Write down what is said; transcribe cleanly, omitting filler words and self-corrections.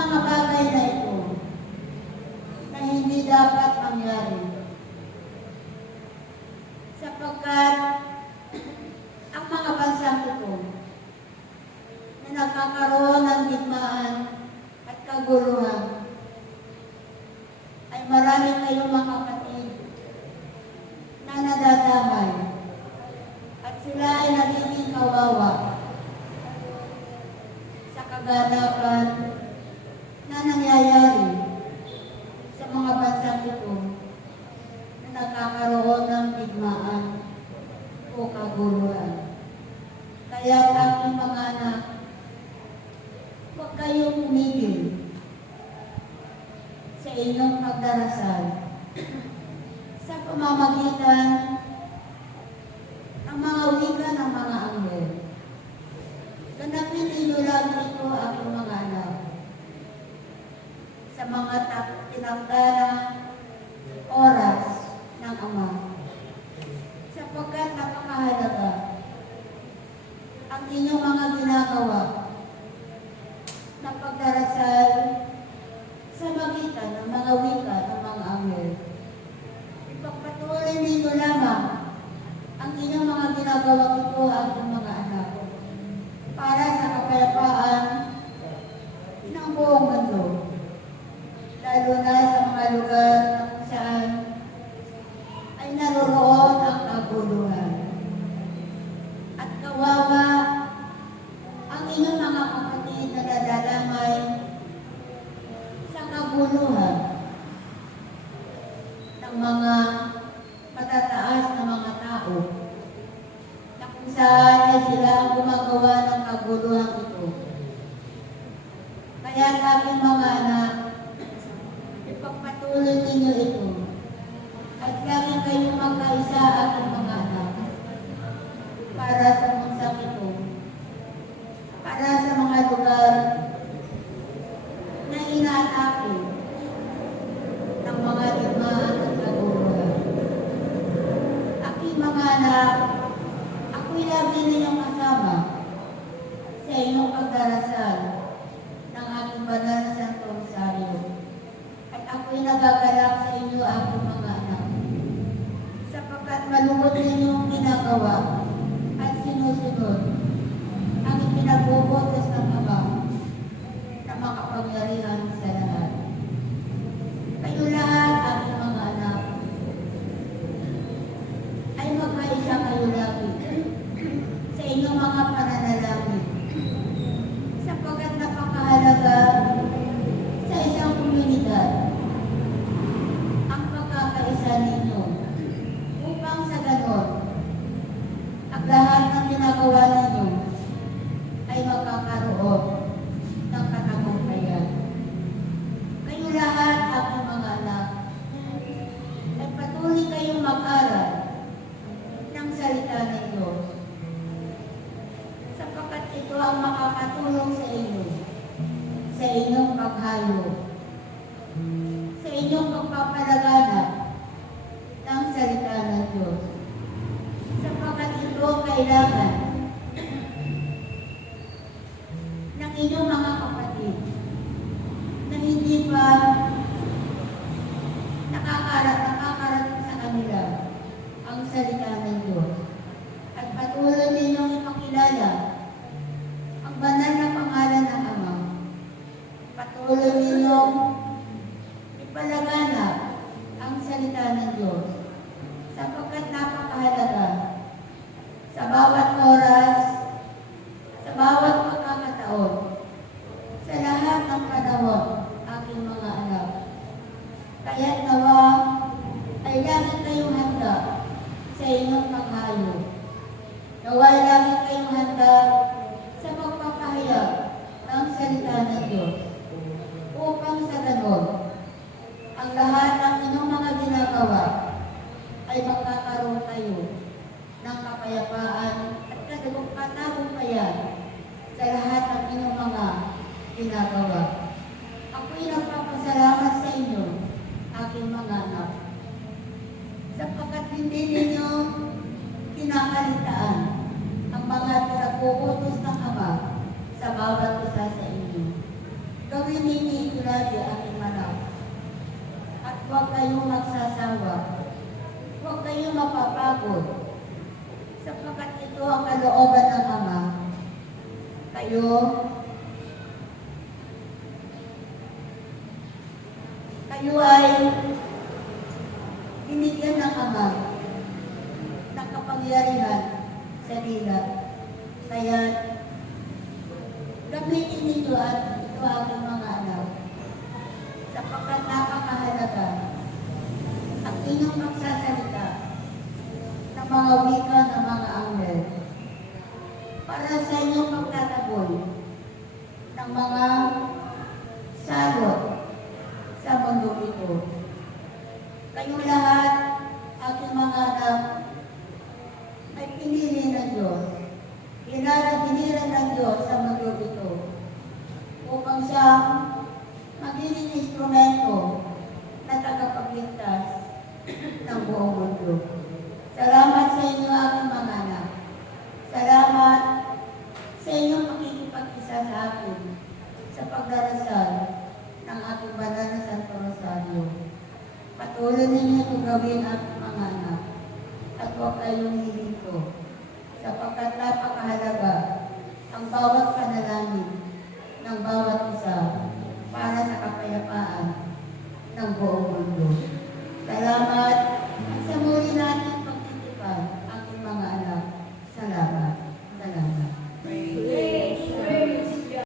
mga bagay na ito na hindi dapat mangyari. Sapagkat ang mga bansang ito na nagkakaroon ng digmaan at kaguluhan ay marami kayong mga kapatid na nadadamay at sila ay nagiging kawawa sa kaganapan na nangyayari sa mga bansang ito na nagkakaroon ng digmaan o kaguluhan. Kaya aking mga anak, huwag kayong umigil sa inyong pagdarasal sa pamamagitan ng mga wika ng mga anghel. Ganapin ninyo lagi ito, aking mga anak, sa mga tinanggalang oras ng Ama, sapagkat napakahalaga ang inyong mga ginagawa na pagdarasal sa magitan ng mga wika ng mga anghel. Ipagpatuloy ninyo lamang ang inyong mga ginagawa ito, aking mga anak, para sa kapayapaan ng buong mundo, lalo na sa mga lugar kung saan ay naroroon ang kaguluhan. At kawawa ang inyong mga kapatid na nadalamay sa kaguluhan ng mga matataas na mga tao na kung saan ay sila ang gumagawa ng kaguluhan ito. Kaya aking mga anak, ipagpatuloy ninyo ito at lagi kayong magkaisa, aking mga anak, para sa bansang ito, para sa mga lugar na inaatake ng mga digmaan at kaguluhan. Aking mga anak, ako'y lagi ninyong kasama sa inyong pagdarasal ng aking banal na Santo Rosario. At ako'y nagagalak sa inyo, aking mga anak, sapagkat malugod ninyong ginagawa at sinusunod ang ipinagbubutas ng Ama na makapangyarihan sa lahat. Kayo lahat, aking mga anak, ay magkaisa kayo lagi sa inyong mga pananalangin, sapagkat napakahalaga sa isang komunidad ang pagkakaisa ninyo, upang sa ganon ang lahat ng ginagawa ninyo ay magkakaroon ng katagumpayan. Kayo lahat, aking mga anak, ay patuloy kayong mag-aral ng salita ng Diyos, sapagkat ito ang makakatulong sa inyo sa inyong paghayo, sa inyong pagpapalaganap ng salita ng Diyos, sapagkat ito kailangan ng inyong mga kapatid na hindi pa nakakarating sa kanila ang salita ng Diyos. At patuloy ninyong ipakilala ang banal na pangalan ng Ama. Patuloy ninyong ipalaganap ang salita ng Diyos, sapagkat napakahalaga sa bawat oras, sa bawat pagkakataon, sa lahat ng panahon, aking mga anak. Kaya't nawa ay lagi kayong handa sa inyong Gawin ninyo ito lagi aking manap. At huwag kayong magsasawa. Huwag kayong mapapagod. Sapagkat ito ang kalooban ng Ama. Kayo ay binigyan ng Ama ng kapangyarihan sa dilat. Kaya gamitin ninyo at ito aking mga anak. Sapagkat napakahalaga ang inyong magsasalita ng mga wika ng mga anghel para sa inyong pagtataboy ng mga salot sa mundo ito. Kayong lahat, aking mga anak, ay pinili ng Diyos. Hinirang ng Diyos sa mundo ito upang siyang magiging instrumento na tagapagligtas ng buong mundo. Salamat sa inyo, aking mga anak. Salamat sa inyong pakikipag-isa sa akin sa pagdarasal ng aking banal na Santo Rosario. Patuloy ninyo itong gawin, aking mga anak, at huwag kayong hilito, sapagkat napakahalaga ang bawat panalangin ng bawat isa para sa kapayapaan ng buong mundo.